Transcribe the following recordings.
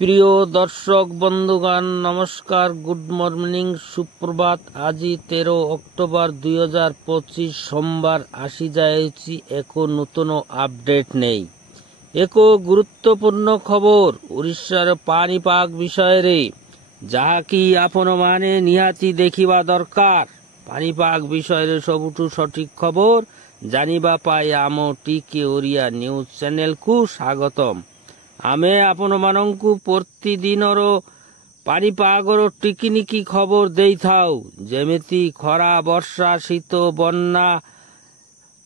প্রিয় দর্শক বন্ধুগণ নমস্কার, গুড মর্নিং, সুপ্রভাত। আজি 13 অক্টোবর 2025 সোমবার আসি যাইছি এক নূতন আপডেট নেই। এক গুরুত্বপূর্ণ খবর ওড়িশার পাଣିপাগ বিষୟରେ ଯାହାକି ଆପଣମାନେ ନିହାତି ଦେଖିବା ଦରକାର। ପାଣିପାଗ ବିଷୟରେ ସବୁଠୁ ସଠିକ ଖବର ଜାଣିବା ପାଇଁ ଆମ ଟିକେ ଓଡ଼ିଆ ନ୍ୟୁଜ୍ ଚ୍ୟାନେଲକୁ ସ୍ୱାଗତମ। ଆମେ ଆପଣମାନଙ୍କୁ ପ୍ରତିଦିନର ପାଣିପାଗର ଟିକିନିକି ଖବର ଦେଇଥାଉ, ଯେମିତି ଖରା, ବର୍ଷା, ଶୀତ, ବନ୍ୟା,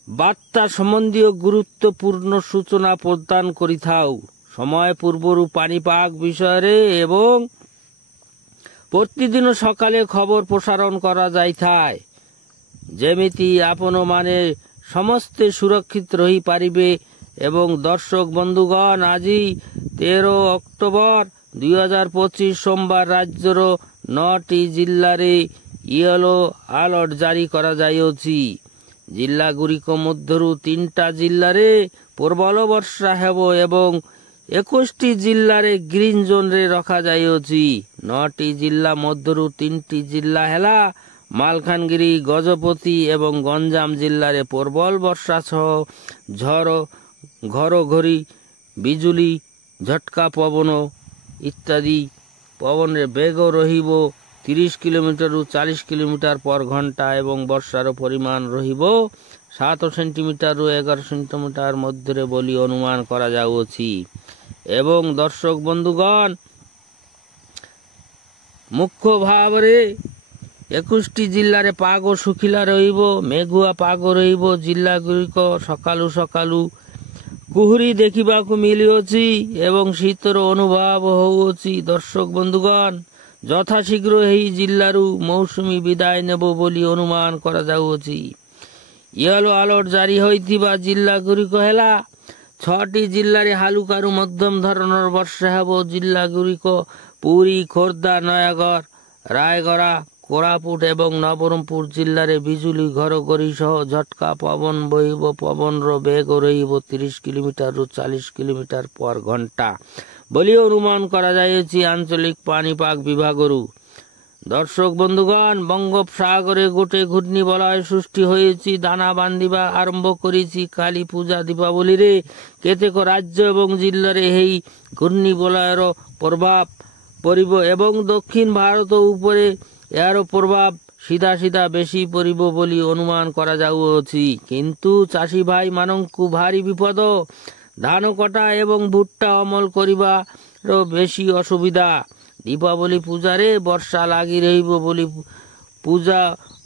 ବାତ୍ୟା ସମ୍ବନ୍ଧୀୟ ଗୁରୁତ୍ୱପୂର୍ଣ୍ଣ ସୂଚନା ପ୍ରଦାନ କରିଥାଉ। ସମୟ ପୂର୍ବରୁ ପାଣିପାଗ ବିଷୟରେ ଏବଂ ପ୍ରତିଦିନ ସକାଳେ ଖବର ପ୍ରସାରଣ କରାଯାଇଥାଏ, ଯେମିତି ଆପଣମାନେ ସମସ୍ତେ ସୁରକ୍ଷିତ ରହିପାରିବେ। ଏବଂ ଦର୍ଶକ ବନ୍ଧୁଗଣ, ଆଜି 13 ଅକ୍ଟୋବର 2025 ସୋମବାର ରାଜ୍ୟର 9ଟି ଜିଲ୍ଲାରେ ୟେଲୋ ଆଲର୍ଟ ଜାରି କରାଯାଇଅଛି। ଜିଲ୍ଲାଗୁଡ଼ିକ ମଧ୍ୟରୁ 3ଟା ଜିଲ୍ଲାରେ ପ୍ରବଳ ବର୍ଷା ହେବ ଏବଂ 21ଟି ଜିଲ୍ଲାରେ ଗ୍ରୀନ୍ ଜୋନ୍ରେ ରଖାଯାଇଅଛି। 9ଟି ଜିଲ୍ଲା ମଧ୍ୟରୁ 3ଟି ଜିଲ୍ଲା ହେଲା ମାଲକାନଗିରି, ଗଜପତି ଏବଂ ଗଞ୍ଜାମ ଜିଲ୍ଲାରେ ପ୍ରବଳ ବର୍ଷା ସହ ଘଡ଼ଘଡ଼ି, ବିଜୁଳି, ଝଟକା ପବନ ଇତ୍ୟାଦି। ପବନରେ ବେଗ ରହିବ 30 କିଲୋମିଟରରୁ 40 କିଲୋମିଟର ପର ଘଣ୍ଟା ଏବଂ ବର୍ଷାର ପରିମାଣ ରହିବ 7 ସେଣ୍ଟିମିଟରରୁ 11 ସେଣ୍ଟିମିଟର ମଧ୍ୟରେ ବୋଲି ଅନୁମାନ କରାଯାଉଅଛି। ଏବଂ ଦର୍ଶକ ବନ୍ଧୁଗଣ, ମୁଖ୍ୟ ଭାବରେ 21ଟି ଜିଲ୍ଲାରେ ପାଗ ଶୁଖିଲା ରହିବ, ମେଘୁଆ ପାଗ ରହିବ। ଜିଲ୍ଲାଗୁଡ଼ିକ ସକାଳୁ ସକାଳୁ କୁହୁଡ଼ି ଦେଖିବାକୁ ମିଳୁଅଛି ଏବଂ ଶୀତର ଅନୁଭବ ହେଉଅଛି। ଦର୍ଶକ ବନ୍ଧୁଗଣ, ଯଥାଶୀଘ୍ର ଏହି ଜିଲ୍ଲାରୁ ମୌସୁମୀ ବିଦାୟ ନେବ ବୋଲି ଅନୁମାନ କରାଯାଉଅଛି। ୟେଲୋ ଆଲର୍ଟ ଜାରି ହୋଇଥିବା ଜିଲ୍ଲାଗୁଡ଼ିକ ହେଲା 6ଟି ଜିଲ୍ଲାରେ ହାଲୁକାରୁ ମଧ୍ୟମ ଧରଣର ବର୍ଷା ହେବ। ଜିଲ୍ଲାଗୁଡ଼ିକ ପୁରୀ, ଖୋର୍ଦ୍ଧା, ନୟାଗଡ଼, ରାୟଗଡ଼ା, କୋରାପୁଟ ଏବଂ ନବରଙ୍ଗପୁର ଜିଲ୍ଲାରେ ବିଜୁଳି, ଘଡ଼ଘଡ଼ି ସହ ଝଟକା ପବନ ବହିବ। ପବନର ବେଗ ରହିବ 30 କିଲୋମିଟରରୁ 40 କିଲୋମିଟର ପର ଘଣ୍ଟା ବୋଲି ଅନୁମାନ କରାଯାଇଛି ଆଞ୍ଚଳିକ ପାଣିପାଗ ବିଭାଗରୁ। ଦର୍ଶକ ବନ୍ଧୁଗଣ, ବଙ୍ଗୋପସାଗରରେ ଗୋଟିଏ ଘୂର୍ଣ୍ଣିବଳୟ ସୃଷ୍ଟି ହୋଇଛି, ଦାନା ବାନ୍ଧିବା ଆରମ୍ଭ କରିଛି। କାଲି ପୂଜା ଦୀପାବଳିରେ କେତେକ ରାଜ୍ୟ ଏବଂ ଜିଲ୍ଲାରେ ଏହି ଘୂର୍ଣ୍ଣିବଳୟର ପ୍ରଭାବ ପଡ଼ିବ ଏବଂ ଦକ୍ଷିଣ ଭାରତ ଉପରେ ଏହାର ପ୍ରଭାବ ସିଧା ବେଶୀ ପଡ଼ିବ ବୋଲି ଅନୁମାନ କରାଯାଉଅଛି। କିନ୍ତୁ ଚାଷୀ ଭାଇମାନଙ୍କୁ ଭାରି ବିପଦ। ଧାନ କଟା ଏବଂ ଭୁଟ୍ଟା ଅମଳ କରିବାର ବେଶୀ ଅସୁବିଧା। ଦୀପାବଳି ପୂଜାରେ ବର୍ଷା ଲାଗି ରହିବ ବୋଲି ପୂଜା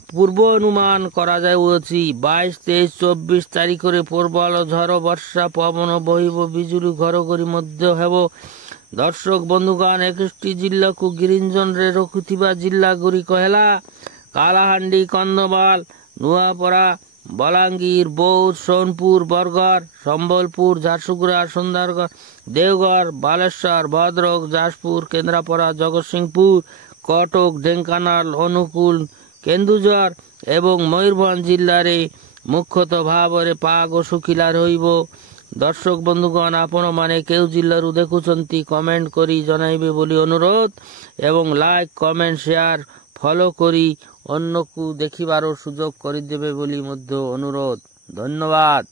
ପୂର୍ବ ଅନୁମାନ କରାଯାଉଅଛି। 22, 23, 24 ତାରିଖରେ ପ୍ରବଳ ଝଡ଼, ବର୍ଷା, ପବନ ବହିବ, ବିଜୁଳି, ଘଡ଼ଘଡ଼ି ମଧ୍ୟ ହେବ। ଦର୍ଶକ ବନ୍ଧୁଗଣ, 21ଟି ଜିଲ୍ଲାକୁ ଗ୍ରୀନ୍ ଜୋନ୍ରେ ରଖୁଥିବା ଜିଲ୍ଲାଗୁଡ଼ିକ ହେଲା କାଲାହାଣ୍ଡି, କନ୍ଧମାଳ, ନୂଆପଡ଼ା, ବଲାଙ୍ଗୀର, ବୌଦ୍ଧ, ସୋନପୁର, ବରଗଡ଼, ସମ୍ବଲପୁର, ଝାରସୁଗୁଡ଼ା, ସୁନ୍ଦରଗଡ଼, ଦେଓଗଡ଼, ବାଲେଶ୍ୱର, ଭଦ୍ରକ, ଯାଜପୁର, କେନ୍ଦ୍ରାପଡ଼ା, ଜଗତସିଂହପୁର, କଟକ, ଢେଙ୍କାନାଳ, ଅନୁଗୁଳ, କେନ୍ଦୁଝର ଏବଂ ମୟୂରଭଞ୍ଜ ଜିଲ୍ଲାରେ ମୁଖ୍ୟତଃ ଭାବରେ ପାଗ ଶୁଖିଲା ରହିବ। ଦର୍ଶକ ବନ୍ଧୁଗଣ, ଆପଣମାନେ କେଉଁ ଜିଲ୍ଲାରୁ ଦେଖୁଛନ୍ତି କମେଣ୍ଟ କରି ଜଣାଇବେ ବୋଲି ଅନୁରୋଧ ଏବଂ ଲାଇକ୍, କମେଣ୍ଟ, ସେୟାର, ଫଲୋ କରି ଅନ୍ୟକୁ ଦେଖିବାର ସୁଯୋଗ କରିଦେବେ ବୋଲି ମଧ୍ୟ ଅନୁରୋଧ। ଧନ୍ୟବାଦ।